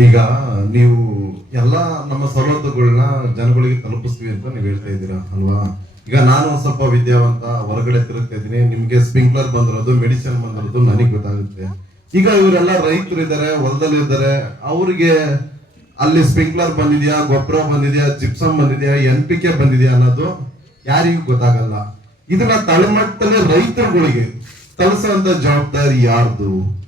ಈಗ ನೀವು ಎಲ್ಲ ನಮ್ಮ ಸವಲತ್ತುಗಳನ್ನ ಜನಗಳಿಗೆ ತಲುಪಿಸ್ತೀವಿ ಅಂತ ನೀವು ಹೇಳ್ತಾ ಇದ್ದೀರಾ ಅಲ್ವಾ? ಈಗ ನಾನು ಸ್ವಲ್ಪ ವಿದ್ಯಾವಂತ ಹೊರಗಡೆ ತಿರುಗ್ತಾ ಇದ್ದೀನಿ. ನಿಮ್ಗೆ ಸ್ಪ್ರಿಂಕ್ಲರ್ ಬಂದಿರೋದು, ಮೆಡಿಸಿನ್ ಬಂದಿರೋದು ನನಗೆ ಗೊತ್ತಾಗುತ್ತೆ. ಈಗ ಇವರೆಲ್ಲ ರೈತರು ಇದ್ದಾರೆ ಹೊಲದಲ್ಲಿ ಇದ್ದಾರೆ ಅವ್ರಿಗೆ ಅಲ್ಲಿ ಸ್ಪ್ರಿಂಕ್ಲರ್ ಬಂದಿದ್ಯಾ, ಗೊಬ್ಬರ ಬಂದಿದ್ಯಾ ಜಿಪ್ಸಮ್ ಬಂದಿದ್ಯಾ, ಎನ್ ಪಿ ಕೆ ಬಂದಿದ್ಯಾ ಅನ್ನೋದು ಯಾರಿಗೂ ಗೊತ್ತಾಗಲ್ಲ. ಇದನ್ನ ತಳಮಟ್ಟದಲ್ಲಿ ರೈತರುಗಳಿಗೆ ತಲುಸುವಂತ ಜವಾಬ್ದಾರಿ ಯಾರ್ದು?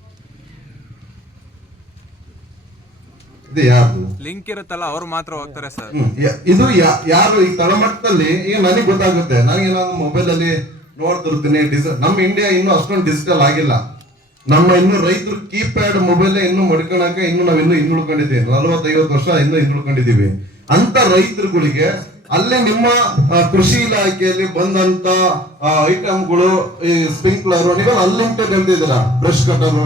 ಇದು ಯಾರ್ದು? ಲಿಂಕ್ ಇರುತ್ತಲ್ಲ ಅವ್ರು ಮಾತ್ರ ಹೋಗ್ತಾರೆ ಸರ್. ಇದು ಯಾರು ಈ ತಳಮಟ್ಟದಲ್ಲಿ ಈಗ ನನಗೆ ಗೊತ್ತಾಗುತ್ತೆ ನನಗೆ ನಾನು ಮೊಬೈಲ್ ಅಲ್ಲಿ ನೋಡ್ತಿರ್ತೀನಿ ಡಿಸ ನಮ್ಮ ಇಂಡಿಯಾ ಇನ್ನು ಅಷ್ಟೊಂದು ಡಿಜಿಟಲ್ ಆಗಿಲ್ಲ. ನಮ್ಮ ಇನ್ನು ರೈತರು ಕೀಪ್ಯಾಡ್ ಮೊಬೈಲ್ ಇನ್ನು ಮಡ್ಕೊಳಕ ಇನ್ನು ನಾವ್ ಇನ್ನು ಹಿಂದುಳ್ಕೊಂಡಿದ್ದೀವಿ. ನಲವತ್ತೈವತ್ತು ವರ್ಷ ಇನ್ನು ಹಿಂದುಳ್ಕೊಂಡಿದ್ದೀವಿ. ಅಂತ ರೈತರುಗಳಿಗೆ ಅಲ್ಲೇ ನಿಮ್ಮ ಕೃಷಿ ಇಲಾಖೆಯಲ್ಲಿ ಬಂದಂತ ಐಟಮ್ಗಳು ಈ ಸ್ಪ್ರಿಂಕ್ಲರ್ ನೀವು ಅನ್ಲಿಮಿಟೆಡ್ ಅಂತಿದ್ದೀರಾ ಬ್ರಷ್ ಕಟರು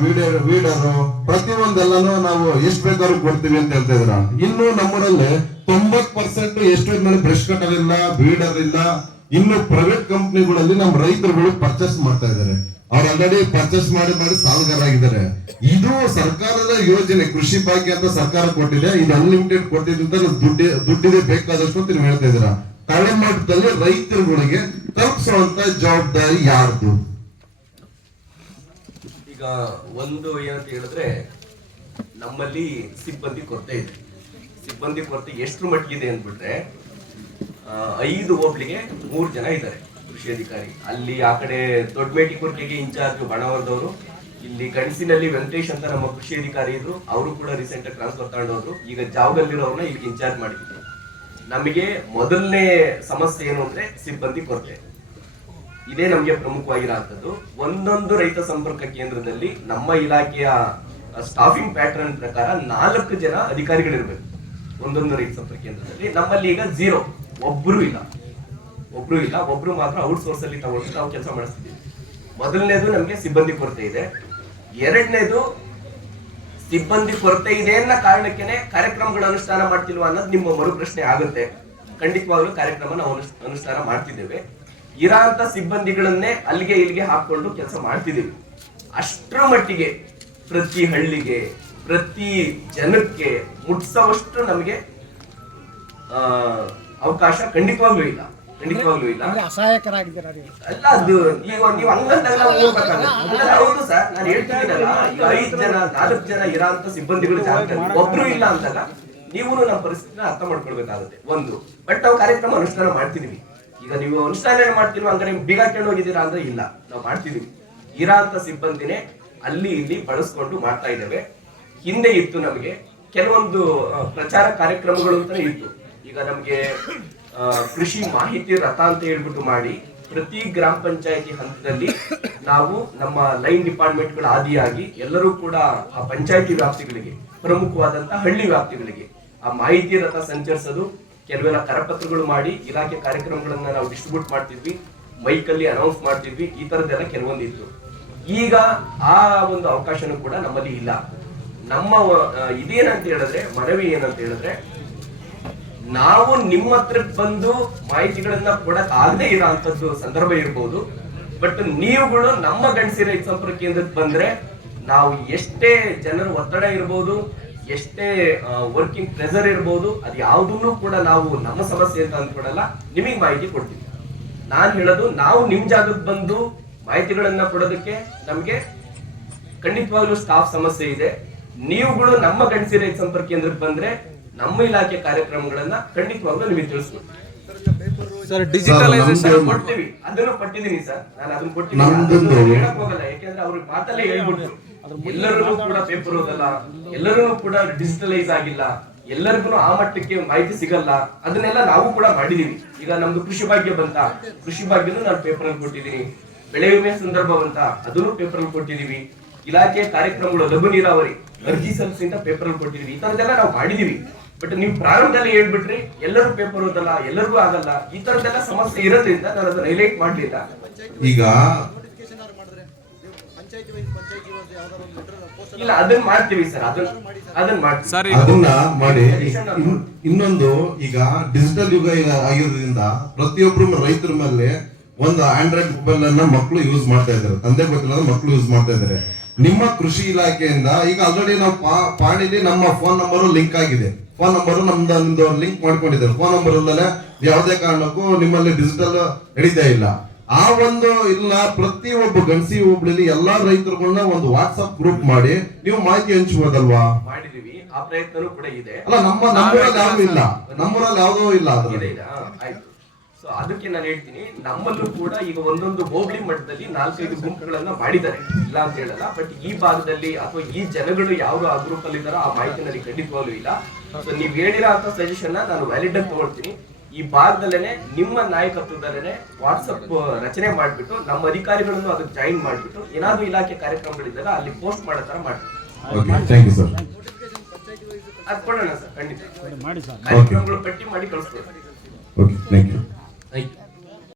ವೀಡರ್ ವೀಡರು ಪ್ರತಿಯೊಂದೆಲ್ಲನೂ ನಾವು ಎಷ್ಟು ಬೇಕಾದ್ರೂ ಕೊಡ್ತೀವಿ ಅಂತ ಹೇಳ್ತಾ ಇದ್ರ ಇನ್ನು ನಮ್ಮೂರಲ್ಲಿ ತೊಂಬತ್ ಪರ್ಸೆಂಟ್ ಎಷ್ಟು ಬ್ರಷ್ ಕಟರ್ ಇಲ್ಲ ವೀಡರ್ ಇಲ್ಲ ಇನ್ನು ಪ್ರೈವೇಟ್ ಕಂಪ್ನಿಗಳಲ್ಲಿ ನಮ್ಮ ರೈತರುಗಳು ಪರ್ಚೇಸ್ ಮಾಡ್ತಾ ಇದ್ದಾರೆ. ಅವ್ರು ಆಲ್ರೆಡಿ ಪರ್ಚೇಸ್ ಮಾಡಿ ಮಾಡಿ ಸಾಲಗಾರರಾಗಿದ್ದಾರೆ ಇದು ಸರ್ಕಾರದ ಯೋಜನೆ, ಕೃಷಿ ಭಾಗ್ಯ ಅಂತ ಸರ್ಕಾರ ಕೊಟ್ಟಿದೆ. ಇದು ಅನ್ಲಿಮಿಟೆಡ್ ಕೊಟ್ಟಿದ್ರಿಂದ ದುಡ್ಡಿ ದುಡ್ಡಿದೆ ಬೇಕಾದಷ್ಟು ನೀವು ಹೇಳ್ತಾ ಇದ್ದೀರಾ. ತಳಮಟ್ಟದಲ್ಲಿ ರೈತರುಗಳಿಗೆ ತಲುಪಿಸುವಂತ ಜವಾಬ್ದಾರಿ ಯಾರ್ದು? ಈಗ ಒಂದು ಏನಂತ ಹೇಳಿದ್ರೆ ನಮ್ಮಲ್ಲಿ ಸಿಬ್ಬಂದಿ ಕೊರತೆ ಇದೆ. ಸಿಬ್ಬಂದಿ ಕೊರತೆ ಎಷ್ಟು ಮಟ್ಟಿಗಿದೆ ಅಂದ್ಬಿಟ್ರೆ ಐದು ಹೋಬ್ಳಿಗೆ ಮೂರು ಜನ ಇದ್ದಾರೆ ಕೃಷಿ ಅಧಿಕಾರಿ. ಅಲ್ಲಿ ಆ ಕಡೆ ದೊಡ್ಡಮೇಟಿಕುರ್ಕೆಗೆ ಇನ್ಚಾರ್ಜ್ ಬಣವರದವರು, ಇಲ್ಲಿ ಗಣಸಿನಲ್ಲಿ ವೆಂಕಟೇಶ್ ಅಂತ ನಮ್ಮ ಕೃಷಿ ಅಧಿಕಾರಿ ಇದ್ರು, ಅವರು ಕೂಡ ರೀಸೆಂಟ್ ಟ್ರಾನ್ಸ್ಫರ್ ತಗೊಂಡವರು. ಈಗ ಜಾವಗಲ್ಲಿರೋರ್ನ ಇಲ್ಲಿ ಇನ್ಚಾರ್ಜ್ ಮಾಡಿದ್ರು. ನಮಗೆ ಮೊದಲನೇ ಸಮಸ್ಯೆ ಏನು ಅಂದ್ರೆ ಸಿಬ್ಬಂದಿ ಕೊರತೆ. ಇದೇ ನಮಗೆ ಪ್ರಮುಖವಾಗಿರೋಂಥದ್ದು ಒಂದೊಂದು ರೈತ ಸಂಪರ್ಕ ಕೇಂದ್ರದಲ್ಲಿ ನಮ್ಮ ಇಲಾಖೆಯ ಸ್ಟಾಫಿಂಗ್ ಪ್ಯಾಟರ್ನ್ ಪ್ರಕಾರ ನಾಲ್ಕು ಜನ ಅಧಿಕಾರಿಗಳಿರ್ಬೇಕು. ಒಂದೊಂದು ರೈತ ಸಂಪರ್ಕ ಕೇಂದ್ರದಲ್ಲಿ. ನಮ್ಮಲ್ಲಿ ಈಗ ಝೀರೋ ಒಬ್ರು ಇಲ್ಲ. ಒಬ್ರು ಇಲ್ಲ. ಒಬ್ರು ಮಾತ್ರ ಔಟ್ ಸೋರ್ಸ್ ಅಲ್ಲಿ ತಗೊಂಡು ನಾವು ಕೆಲಸ ಮಾಡಿಸ್ತಿದ್ದೀವಿ ಮೊದಲನೇದು ನಮಗೆ ಸಿಬ್ಬಂದಿ ಕೊರತೆ ಇದೆ. ಎರಡನೇದು ಸಿಬ್ಬಂದಿ ಕೊರತೆ ಇದೆ ಅನ್ನೋ ಕಾರಣಕ್ಕೆ ಕಾರ್ಯಕ್ರಮಗಳು ಅನುಷ್ಠಾನ ಮಾಡ್ತಿಲ್ವಾ ಅನ್ನೋದು ನಿಮ್ಮ ಮರು ಪ್ರಶ್ನೆ ಆಗುತ್ತೆ. ಖಂಡಿತವಾಗ್ಲೂ ಕಾರ್ಯಕ್ರಮ ನಾವು ಅನುಷ್- ಅನುಷ್ಠಾನ ಮಾಡ್ತಿದ್ದೇವೆ. ಇರಾಂತ ಸಿಬ್ಬಂದಿಗಳನ್ನೇ ಅಲ್ಲಿಗೆ ಇಲ್ಲಿಗೆ ಹಾಕೊಂಡು ಕೆಲಸ ಮಾಡ್ತಿದ್ದೀವಿ. ಅಷ್ಟರ ಮಟ್ಟಿಗೆ ಪ್ರತಿ ಹಳ್ಳಿಗೆ ಪ್ರತಿ ಜನಕ್ಕೆ ಮುಟ್ಸೋವಷ್ಟು ನಮಗೆ ಆ, ಅವಕಾಶ ಖಂಡಿತವಾಗ್ಲೂ ಇಲ್ಲ. ಖಂಡಿತವಾಗ್ಲೂ ಇಲ್ಲ. ಅಲ್ಲ ಅದು ಈಗ ನೀವು ಹಂಗಂತಾಗಲ್ಲ ಹೌದು ಸರ್ ನಾನು ಹೇಳ್ತಿದ್ದೀನಲ್ಲ ಈಗ ಐದ್ ಜನ ನಾಲ್ಕು ಜನ ಇರೋಂತ ಸಿಬ್ಬಂದಿಗಳು ಜಾಗದಲ್ಲಿ ಒಬ್ರು ಇಲ್ಲ ಅಂತಲ್ಲ ನೀವು ನಮ್ಮ ಪರಿಸ್ಥಿತಿನ ಅರ್ಥ ಮಾಡ್ಕೊಳ್ಬೇಕಾಗುತ್ತೆ. ಒಂದು ಬಟ್ ನಾವು ಕಾರ್ಯಕ್ರಮ ಅನುಷ್ಠಾನ ಮಾಡ್ತಿದೀವಿ ಈಗ ನೀವು ಅನುಷ್ಠಾನ ಅಂದ್ರೆ ನೀವು ಬೀಗ ಹಾಕೊಂಡು ಹೋಗಿದ್ದೀರಾ ಅಂದ್ರೆ ಇಲ್ಲ. ನಾವು ಮಾಡ್ತಿದೀವಿ. ಇರಾಂತ ಸಿಬ್ಬಂದಿನೇ ಅಲ್ಲಿ ಇಲ್ಲಿ ಬಳಸ್ಕೊಂಡು ಮಾಡ್ತಾ ಇದ್ದೇವೆ. ಹಿಂದೆ ಇತ್ತು ನಮಗೆ ಕೆಲವೊಂದು ಪ್ರಚಾರ ಕಾರ್ಯಕ್ರಮಗಳು ಅಂತ ಇತ್ತು. ಈಗ ನಮಗೆ ಕೃಷಿ ಮಾಹಿತಿ ರಥ ಅಂತ ಹೇಳ್ಬಿಟ್ಟು ಮಾಡಿ ಪ್ರತಿ ಗ್ರಾಮ ಪಂಚಾಯತಿ ಹಂತದಲ್ಲಿ ನಾವು ನಮ್ಮ ಲೈನ್ ಡಿಪಾರ್ಟ್ಮೆಂಟ್ಗಳ ಆದಿಯಾಗಿ ಎಲ್ಲರೂ ಕೂಡ ಆ ಪಂಚಾಯತಿ ವ್ಯಾಪ್ತಿಗಳಿಗೆ ಪ್ರಮುಖವಾದಂತಹ ಹಳ್ಳಿ ವ್ಯಾಪ್ತಿಗಳಿಗೆ ಆ ಮಾಹಿತಿ ರಥ ಸಂಚರಿಸೋದು ಕೆಲವೆಲ್ಲ ಕರಪತ್ರಗಳು ಮಾಡಿ ಇಲಾಖೆ ಕಾರ್ಯಕ್ರಮಗಳನ್ನ ನಾವು ಡಿಸ್ಟ್ರಿಬ್ಯೂಟ್ ಮಾಡ್ತಿದ್ವಿ ಮೈಕಲ್ಲಿ ಅನೌನ್ಸ್ ಮಾಡ್ತಿದ್ವಿ, ಈ ತರದ್ದೆಲ್ಲ ಕೆಲವೊಂದಿತ್ತು. ಈಗ ಆ ಒಂದು ಅವಕಾಶನೂ ಕೂಡ ನಮ್ಮಲ್ಲಿ ಇಲ್ಲ. ನಮ್ಮ ಇದೇನಂತ ಹೇಳಿದ್ರೆ, ಮನವಿ ಏನಂತ ಹೇಳಿದ್ರೆ, ನಾವು ನಿಮ್ಮ ಹತ್ರ ಬಂದು ಮಾಹಿತಿಗಳನ್ನ ಕೊಡಕ್ ಆಗದೆ ಇರೋ ಸಂದರ್ಭ ಇರ್ಬೋದು ಬಟ್ ನೀವುಗಳು ನಮ್ಮ ರೈತ ಸಂಪರ್ಕ ಕೇಂದ್ರಕ್ಕೆ ಬಂದ್ರೆ, ನಾವು ಎಷ್ಟೇ ಜನರ ಒತ್ತಡ ಇರ್ಬೋದು ಎಷ್ಟೇ ವರ್ಕಿಂಗ್ ಪ್ರೆಸರ್ ಇರ್ಬೋದು ಅದು ಯಾವುದನ್ನು ಕೂಡ ನಾವು ನಮ್ಮ ಸಮಸ್ಯೆ ಅಂತ ಅಂದ್ಕೊಡಲ್ಲ ನಿಮಗೆ ಮಾಹಿತಿ ಕೊಡ್ತೀವಿ. ನಾನ್ ಹೇಳೋದು ನಾವು ನಿಮ್ ಜಾಗಕ್ಕೆ ಬಂದು ಮಾಹಿತಿಗಳನ್ನ ಕೊಡೋದಕ್ಕೆ ನಮ್ಗೆ ಖಂಡಿತವಾಗ್ಲೂ ಸ್ಟಾಫ್ ಸಮಸ್ಯೆ ಇದೆ. ನೀವುಗಳು ನಮ್ಮ ಗಣಸಿ ರೈತ ಸಂಪರ್ಕ ಕೇಂದ್ರಕ್ಕೆ ಬಂದ್ರೆ ನಮ್ಮ ಇಲಾಖೆ ಕಾರ್ಯಕ್ರಮಗಳನ್ನ ಖಂಡಿತವಾಗ್ಲೂ ನಿಮಗೆ ತಿಳಿಸ್ಕೊಡ್ತೀವಿ. ಸರ್ ಡಿಜಿಟಲೈಸೇಷನ್ ಕೊಡ್ತೀವಿ. ಅದನ್ನು ಕೊಟ್ಟಿದ್ದೀನಿ ಸರ್. ನಾನು ಅದನ್ನ ಕೊಟ್ಟಿದ್ದೀನಿ. ಹೇಳಕ್ ಹೋಗಲ್ಲ. ಯಾಕೆಂದ್ರೆ ಅವ್ರಿಗೆ ಮಾತಲ್ಲೇ ಹೇಳ್ಬಿಟ್ಟು ಎಲ್ಲರಿಗೂ ಕೂಡ ಪೇಪರ್ ಓದಲ್ಲ ಎಲ್ಲರಿಗೂ ಕೂಡ ಡಿಜಿಟಲೈಸ್ ಆಗಿಲ್ಲ ಎಲ್ಲರಿಗೂ ಆ ಮಟ್ಟಕ್ಕೆ ಮಾಹಿತಿ ಸಿಗಲ್ಲ ಅದನ್ನೆಲ್ಲ ನಾವು ಕೂಡ ಮಾಡಿದೀವಿ. ಈಗ ನಮ್ದು ಕೃಷಿ ಭಾಗ್ಯ ಬಂತ ಕೃಷಿ ಭಾಗ್ಯನೂ ನಾನು ಪೇಪರ್ ಅಲ್ಲಿ ಕೊಟ್ಟಿದ್ದೀನಿ. ಬೆಳೆ ವಿಮೆ ಸಂದರ್ಭ ಬಂತ ಅದನ್ನು ಪೇಪರ್ ಅಲ್ಲಿ ಕೊಟ್ಟಿದೀವಿ ಇಲಾಖೆ ಕಾರ್ಯಕ್ರಮಗಳು ಲಘು ನೀರಾವರಿ ಅರ್ಜಿ ಸಲ್ಲಿಸಿಂದ ಪೇಪರ್ ಅಲ್ಲಿ ಕೊಟ್ಟಿದೀವಿ ಈ ತರದೆಲ್ಲ ನಾವು ಮಾಡಿದೀವಿ. ಬಟ್ ನೀವು ಪ್ರಾರಂಭದಲ್ಲಿ ಹೇಳ್ಬಿಟ್ರಿ ಎಲ್ಲರೂ ಪೇಪರ್ ಓದಲ್ಲ ಎಲ್ಲರಿಗೂ ಆಗಲ್ಲ ಈ ತರದೆಲ್ಲ ಸಮಸ್ಯೆ ಇರೋದ್ರಿಂದ ನಾನು ಅದನ್ನ ಹೈಲೈಟ್ ಮಾಡಲಿಲ್ಲ. ಈಗ ಇಲ್ಲ ಅದನ್ನ ಮಾಡ್ತೀವಿ ಸರ್ ಅದನ್ನ ಅದನ್ನ ಮಾಡ್ತೀವಿ. ಸರ್ ಅದನ್ನ ಮಾಡಿ ಇನ್ನೊಂದು ಈಗ ಡಿಜಿಟಲ್ ಯುಗ ಈಗ ಆಗಿರೋದ್ರಿಂದ ಪ್ರತಿಯೊಬ್ಬರು ರೈತರ ಮೇಲೆ ಒಂದು ಆಂಡ್ರಾಯ್ಡ್ ಮೊಬೈಲ್ ಅನ್ನ ಮಕ್ಕಳು ಯೂಸ್ ಮಾಡ್ತಾ ಇದ್ದಾರೆ. ತಂದೆ ಗೊತ್ತಿಲ್ಲ ಮಕ್ಕಳು ಯೂಸ್ ಮಾಡ್ತಾ ಇದ್ದಾರೆ. ನಿಮ್ಮ ಕೃಷಿ ಇಲಾಖೆಯಿಂದ ಈಗ ಆಲ್ರೆಡಿ ನಾವು ಪಾ- ಪಾಣಿಲಿ ನಮ್ಮ ಫೋನ್ ನಂಬರ್ ಲಿಂಕ್ ಆಗಿದೆ. ಫೋನ್ ನಂಬರ್ ನಮ್ದು ನಿಮ್ದು ಲಿಂಕ್ ಮಾಡ್ಕೊಂಡಿದ್ದಾರೆ. ಫೋನ್ ನಂಬರ್ ಇಲ್ಲದೆ ಯಾವುದೇ ಕಾರಣಕ್ಕೂ ನಿಮ್ಮಲ್ಲಿ ಡಿಜಿಟಲ್ ನಡೀತಾ ಇಲ್ಲ. ಆ ಒಂದು ಇಲ್ಲ ಪ್ರತಿ ಒಬ್ಬ ಗಣಸಿ ಹುಬ್ಳಿ ಎಲ್ಲಾ ರೈತರುಗಳನ್ನ ಒಂದು ವಾಟ್ಸ್ಆಪ್ ಗ್ರೂಪ್ ಮಾಡಿ ನೀವು ಮಾಹಿತಿ ಹಂಚುವುದಲ್ವಾ ಮಾಡಿದೀವಿ ಆ ಪ್ರಯತ್ನನೂ ಕೂಡ ಇದೆ. ಅಲ್ಲ ನಮ್ಮ ನಮ್ಮೂರಲ್ಲಿ ಯಾವ್ದು ಇಲ್ಲ. ನಮ್ಮೂರಲ್ಲಿ ಯಾವುದೋ ಇಲ್ಲ ಅದ್ರಲ್ಲಿ. ಆಯ್ತು. ಸೊ ಅದಕ್ಕೆ ನಾನು ಹೇಳ್ತೀನಿ ನಮ್ಮಲ್ಲೂ ಕೂಡ ಈಗ ಒಂದೊಂದು ಹೋಬಳಿ ಮಟ್ಟದಲ್ಲಿ ನಾಲ್ಕೈದು ಗುಂಪುಗಳನ್ನ ಮಾಡಿದ್ದಾರೆ. ಇಲ್ಲ ಅಂತ ಹೇಳಲ್ಲ ಬಟ್ ಈ ಭಾಗದಲ್ಲಿ ಅಥವಾ ಈ ಜನಗಳು ಯಾವ ಆ ಗ್ರೂಪ್ ಅಲ್ಲಿ ಇದಾರೋ ಆ ಮಾಹಿತಿ ನನಗೆ ಖಂಡಿತವಾಗ್ಲೂ ಇಲ್ಲ. ಸೊ ನೀವ್ ಹೇಳಿರೋ ಅಂತ ಸಜೆಷನ್ ನಾನು ವ್ಯಾಲಿಡ್ ಅಂತ ತಗೊಳ್ತೀನಿ. ಈ ಭಾಗದಲ್ಲೇನೆ ನಿಮ್ಮ ನಾಯಕತ್ವದಲ್ಲೇನೆ ವಾಟ್ಸಪ್ ರಚನೆ ಮಾಡ್ಬಿಟ್ಟು ನಮ್ಮ ಅಧಿಕಾರಿಗಳನ್ನು ಅದಕ್ಕೆ ಜಾಯಿನ್ ಮಾಡಿಬಿಟ್ಟು ಏನಾದ್ರು ಇಲಾಖೆ ಕಾರ್ಯಕ್ರಮಗಳಿದ್ದಾಗ ಅಲ್ಲಿ ಪೋಸ್ಟ್ ಮಾಡೋ ತರ ಮಾಡಿ ಓಕೆ ಥ್ಯಾಂಕ್ ಯು ಸರ್ ಅದ್ ಕೊಡೋಣ ಸರ್ ಖಂಡಿತ. ಮಾಡಿ ಸರ್. ಕಾರ್ಯಕ್ರಮಗಳು ಪಟ್ಟಿ ಮಾಡಿ ಕಳಿಸ್ಕೊಡ್ತೀನಿ